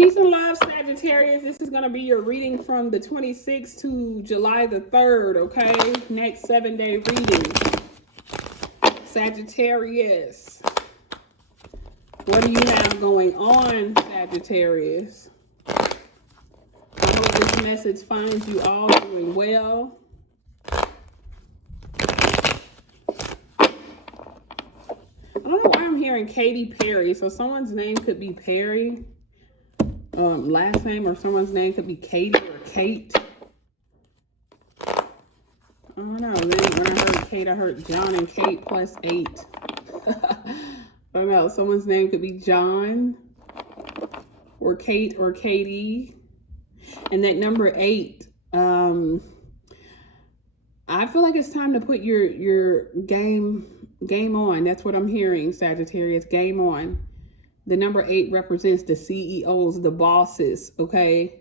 Peace and love, Sagittarius. This is going to be your reading from the 26th to July the 3rd, okay? Next 7-day reading. Sagittarius. What do you have going on, Sagittarius? I hope this message finds you all doing well. I don't know why I'm hearing Katy Perry. So someone's name could be Perry. Last name, or someone's name could be Katie or Kate. I don't know. Then when I heard Kate, I heard John and Kate plus 8. I don't know. Someone's name could be John or Kate or Katie. And that number 8, I feel like it's time to put your game on. That's what I'm hearing, Sagittarius. Game on. The number 8 represents the CEOs, the bosses, okay?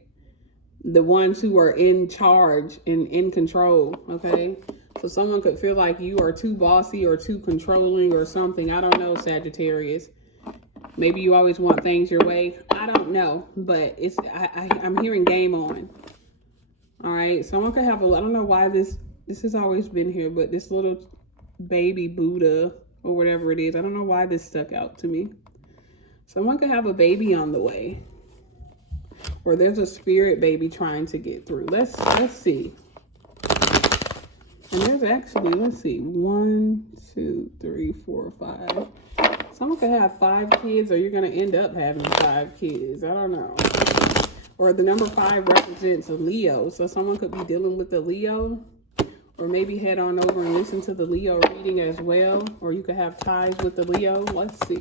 The ones who are in charge and in control, okay? So someone could feel like you are too bossy or too controlling or something. I don't know, Sagittarius. Maybe you always want things your way. I don't know, but I'm hearing game on. All right, someone could have I don't know why this has always been here, but this little baby Buddha or whatever it is, I don't know why this stuck out to me. Someone could have a baby on the way, or there's a spirit baby trying to get through. Let's see. And there's actually, let's see, 1, 2, 3, 4, 5. Someone could have 5 kids, or you're going to end up having 5 kids. I don't know. Or the number 5 represents a Leo, so someone could be dealing with a Leo, or maybe head on over and listen to the Leo reading as well, or you could have ties with the Leo. Let's see.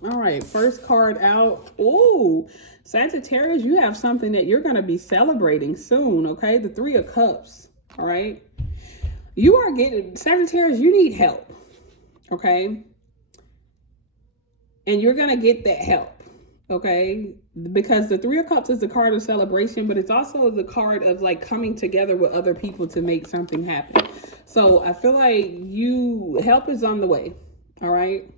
All right, first card out. Oh, Sagittarius, you have something that you're going to be celebrating soon, okay? The 3 of Cups, all right? You are getting, Sagittarius, you need help, okay? And you're going to get that help, okay? Because the 3 of Cups is the card of celebration, but it's also the card of like coming together with other people to make something happen. So I feel like help is on the way, all right?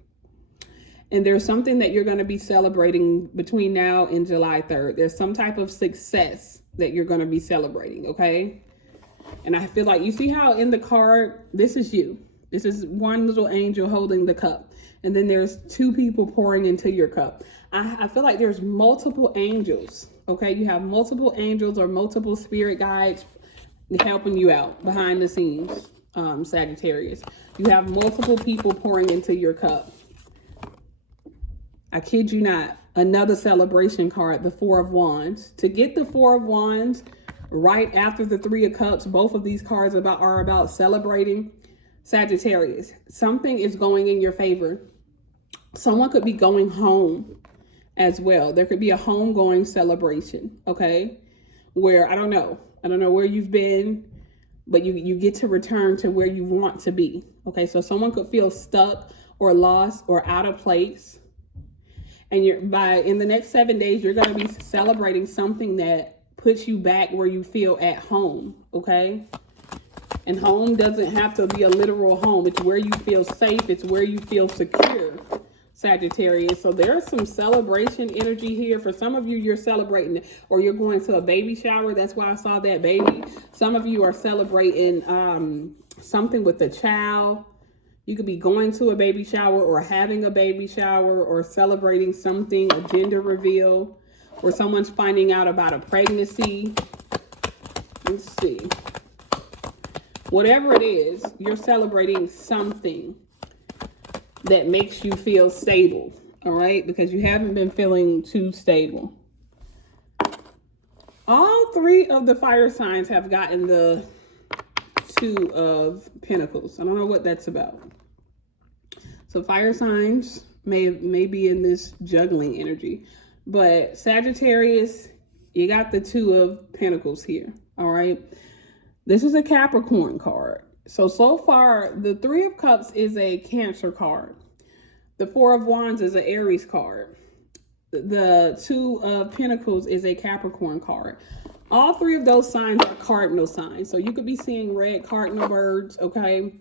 And there's something that you're going to be celebrating between now and July 3rd. There's some type of success that you're going to be celebrating, okay? And I feel like, you see how in the card, this is you. This is one little angel holding the cup. And then there's 2 people pouring into your cup. I feel like there's multiple angels, okay? You have multiple angels or multiple spirit guides helping you out behind the scenes, Sagittarius. You have multiple people pouring into your cup. I kid you not, another celebration card, the 4 of Wands. To get the 4 of Wands right after the 3 of Cups, both of these cards are about celebrating. Sagittarius, something is going in your favor. Someone could be going home as well. There could be a homegoing celebration, okay? Where, I don't know where you've been, but you get to return to where you want to be, okay? So someone could feel stuck or lost or out of place. And in the next 7 days, you're going to be celebrating something that puts you back where you feel at home, okay? And home doesn't have to be a literal home. It's where you feel safe. It's where you feel secure, Sagittarius. So there's some celebration energy here. For some of you, you're celebrating, or you're going to a baby shower. That's why I saw that baby. Some of you are celebrating something with a child. You could be going to a baby shower or having a baby shower or celebrating something, a gender reveal, or someone's finding out about a pregnancy. Let's see. Whatever it is, you're celebrating something that makes you feel stable, all right? Because you haven't been feeling too stable. All 3 of the fire signs have gotten the 2 of Pentacles. I don't know what that's about. So fire signs may be in this juggling energy. But Sagittarius, you got the 2 of Pentacles here, all right? This is a Capricorn card. So far, the 3 of Cups is a Cancer card. The 4 of Wands is an Aries card. The 2 of Pentacles is a Capricorn card. All 3 of those signs are cardinal signs. So you could be seeing red cardinal birds, okay?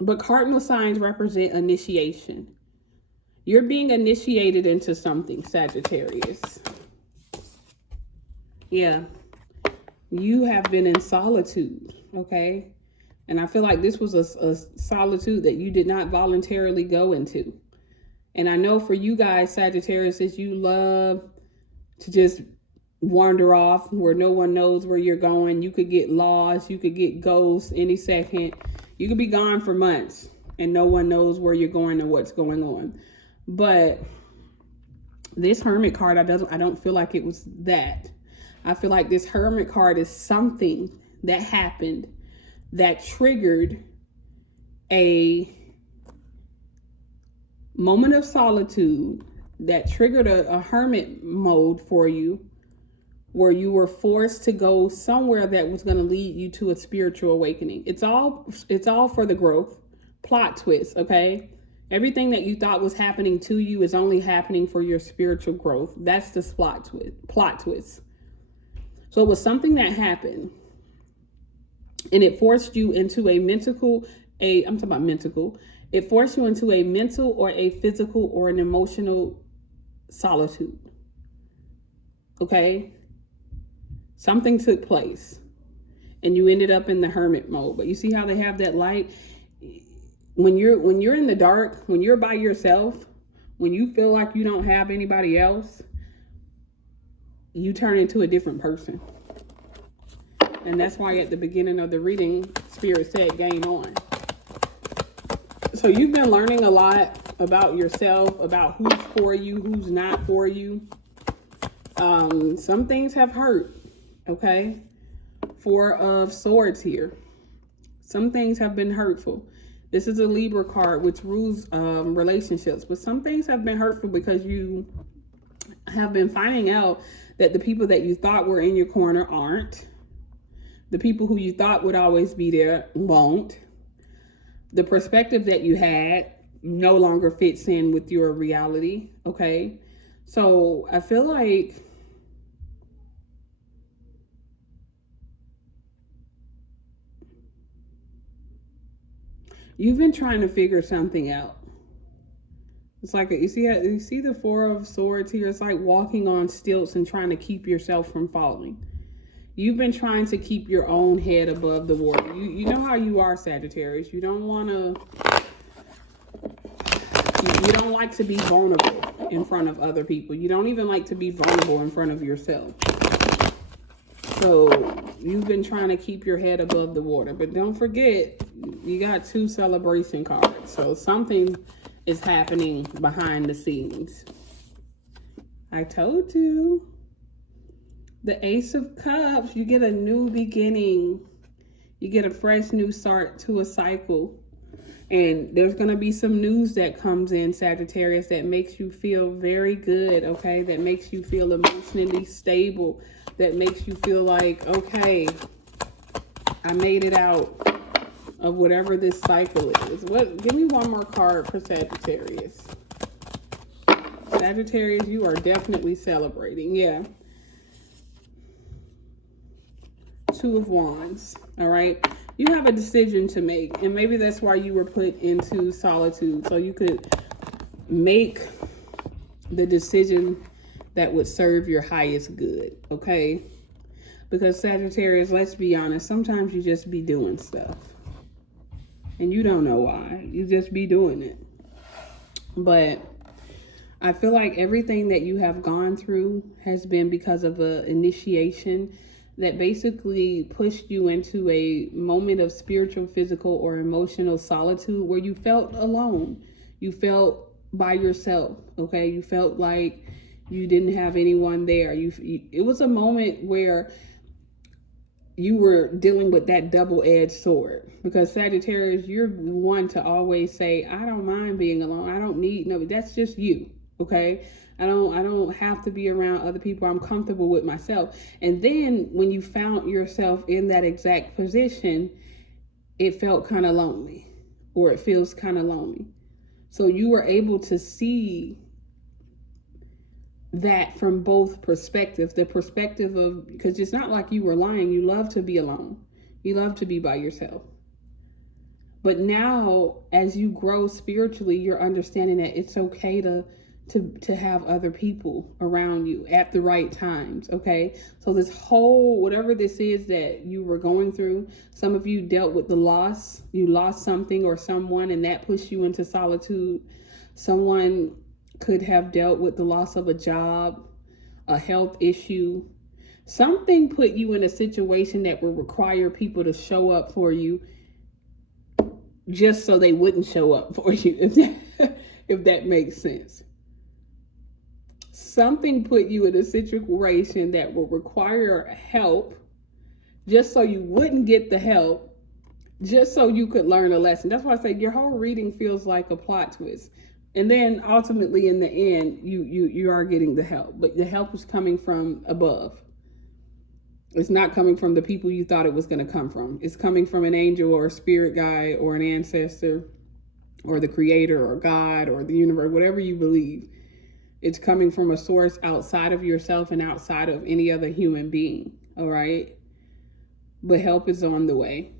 But cardinal signs represent initiation. You're being initiated into something, Sagittarius. Yeah. You have been in solitude, okay? And I feel like this was a solitude that you did not voluntarily go into. And I know for you guys, Sagittarius, is you love to just wander off where no one knows where you're going. You could get lost. You could get ghosts any second. You could be gone for months and no one knows where you're going and what's going on. But this Hermit card, I don't feel like it was that. I feel like this Hermit card is something that happened that triggered a moment of solitude, that triggered a hermit mode for you, where you were forced to go somewhere that was going to lead you to a spiritual awakening. It's all for the growth. Plot twist, okay? Everything that you thought was happening to you is only happening for your spiritual growth. That's the plot twist. So it was something that happened, and it forced you into it forced you into a mental or a physical or an emotional solitude. Okay? Something took place and you ended up in the hermit mode. But you see how they have that light? When you're in the dark, when you're by yourself, when you feel like you don't have anybody else, you turn into a different person. And that's why at the beginning of the reading, Spirit said, game on. So you've been learning a lot about yourself, about who's for you, who's not for you. Some things have hurt, okay? Four of Swords here. Some things have been hurtful. This is a Libra card, which rules relationships. But some things have been hurtful because you have been finding out that the people that you thought were in your corner aren't. The people who you thought would always be there won't. The perspective that you had no longer fits in with your reality, okay? So I feel like you've been trying to figure something out. It's like, you see the Four of Swords here? It's like walking on stilts and trying to keep yourself from falling. You've been trying to keep your own head above the water. You know how you are, Sagittarius. You don't want to, you don't like to be vulnerable in front of other people. You don't even like to be vulnerable in front of yourself. So you've been trying to keep your head above the water. But don't forget, you got 2 celebration cards. So something is happening behind the scenes. I told you. The Ace of Cups, you get a new beginning. You get a fresh new start to a cycle. And there's going to be some news that comes in, Sagittarius, that makes you feel very good, okay? That makes you feel emotionally stable. That makes you feel like, okay, I made it out of whatever this cycle is. Give me one more card for Sagittarius. Sagittarius, you are definitely celebrating, yeah. 2 of Wands, all right? You have a decision to make, and maybe that's why you were put into solitude, so you could make the decision that would serve your highest good, okay? Because Sagittarius, let's be honest, sometimes you just be doing stuff, and you don't know why. You just be doing it. But I feel like everything that you have gone through has been because of an initiation that basically pushed you into a moment of spiritual, physical, or emotional solitude where you felt alone. You felt by yourself, okay? You felt like you didn't have anyone there. It was a moment where you were dealing with that double-edged sword. Because Sagittarius, you're one to always say, I don't mind being alone. I don't need nobody. That's just you, okay? I don't have to be around other people. I'm comfortable with myself. And then when you found yourself in that exact position, it felt kind of lonely, or it feels kind of lonely. So you were able to see that from both perspectives. The perspective of, because it's not like you were lying. You love to be alone. You love to be by yourself. But now, as you grow spiritually, you're understanding that it's okay to have other people around you at the right times. Okay, so this whole, whatever this is that you were going through, some of you dealt with the loss. You lost something or someone, and that pushed you into solitude. Someone could have dealt with the loss of a job, a health issue. Something put you in a situation that will require people to show up for you just so they wouldn't show up for you, if that makes sense. Something put you in a situation that will require help just so you wouldn't get the help, just so you could learn a lesson. That's why I say your whole reading feels like a plot twist. And then ultimately in the end, you are getting the help, but the help is coming from above. It's not coming from the people you thought it was going to come from. It's coming from an angel or a spirit guide or an ancestor or the creator or God or the universe, whatever you believe. It's coming from a source outside of yourself and outside of any other human being. All right. But help is on the way.